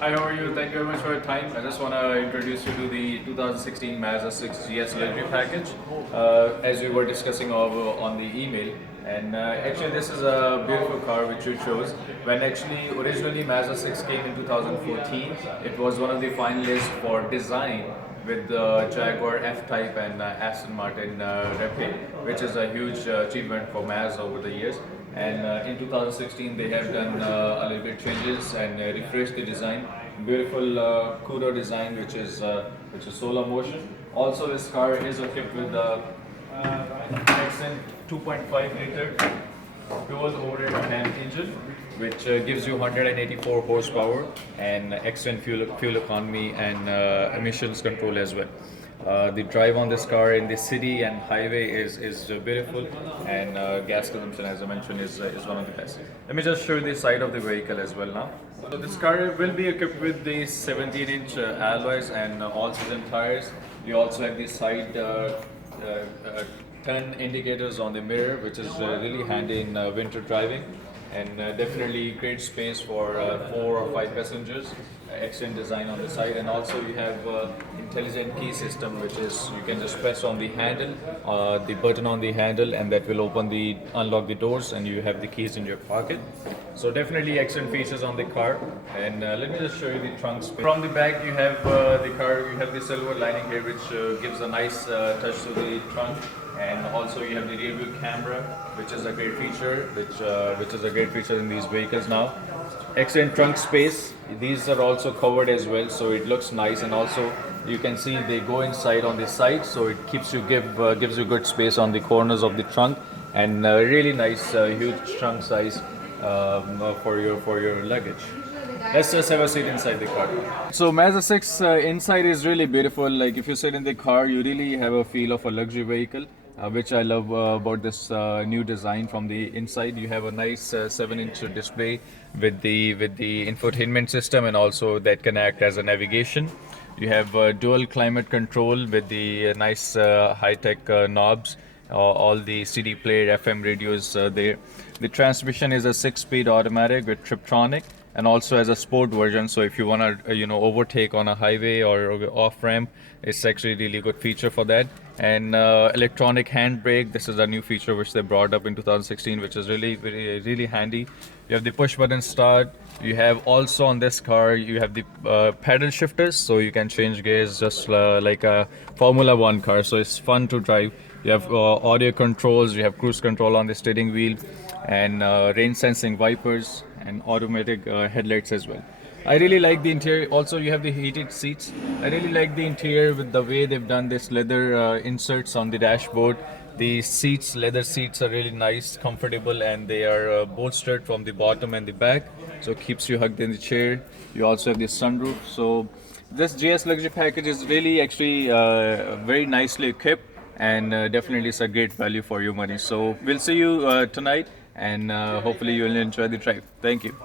Hi, how are you? Thank you very much for your time. I just want to introduce you to the 2016 Mazda 6 GS luxury package, as we were discussing over on the email. And actually, this is a beautiful car which you chose. When actually originally Mazda 6 came in 2014, it was one of the finalists for design with the Jaguar F-Type and Aston Martin Rapide, which is a huge achievement for Mazda over the years. And in 2016, they have done a little bit changes and refreshed the design. Beautiful Kudo design, which is solar motion. Also, this car is equipped with the Accent 2.5 liter dual overhead cam engine, which gives you 184 horsepower and excellent fuel economy and emissions control as well. The drive on this car in the city and highway is beautiful, and gas consumption, as I mentioned, is one of the best. Let me just show you the side of the vehicle as well now. So this car will be equipped with the 17-inch alloys and all-season tires. You also have the side turn indicators on the mirror, which is really handy in winter driving, and definitely great space for 4 or 5 passengers. Excellent design on the side, and also you have intelligent key system, which is you can just press on the handle, the button on the handle, and that will unlock the doors, and you have the keys in your pocket. So definitely excellent features on the car. And let me just show you the trunk space. From the back, you have you have the silver lining here, which gives a nice touch to the trunk. And also you have the rear view camera, which is a great feature, which is a great feature in these vehicles now. Excellent trunk space. These are also covered as well, so it looks nice. And also you can see they go inside on the side, so it gives you good space on the corners of the trunk, and really nice huge trunk size for your luggage. Let's just have a seat inside the car. So Mazda 6 inside is really beautiful. Like if you sit in the car, you really have a feel of a luxury vehicle, which I love about this new design. From the inside, you have a nice 7-inch display with the infotainment system, and also that can act as a navigation. You have dual climate control with the nice high-tech knobs. All the CD player, FM radios there. The transmission is a 6-speed automatic with Triptronic, and also as a sport version. So if you want to overtake on a highway or off ramp, it's actually a really good feature for that. And electronic handbrake, this is a new feature which they brought up in 2016, which is really handy. You have the push button start. You have also on this car, you have the pedal shifters, so you can change gears just like a Formula One car. So it's fun to drive. You have audio controls, you have cruise control on the steering wheel, and rain sensing wipers, and automatic headlights as well. I really like the interior. Also, you have the heated seats. I really like the interior with the way they've done this leather inserts on the dashboard. The seats, leather seats, are really nice, comfortable, and they are bolstered from the bottom and the back, so it keeps you hugged in the chair. You also have the sunroof. So this GS luxury package is really actually very nicely equipped, and definitely it's a great value for your money. So we'll see you tonight, and hopefully you'll enjoy the drive. Thank you.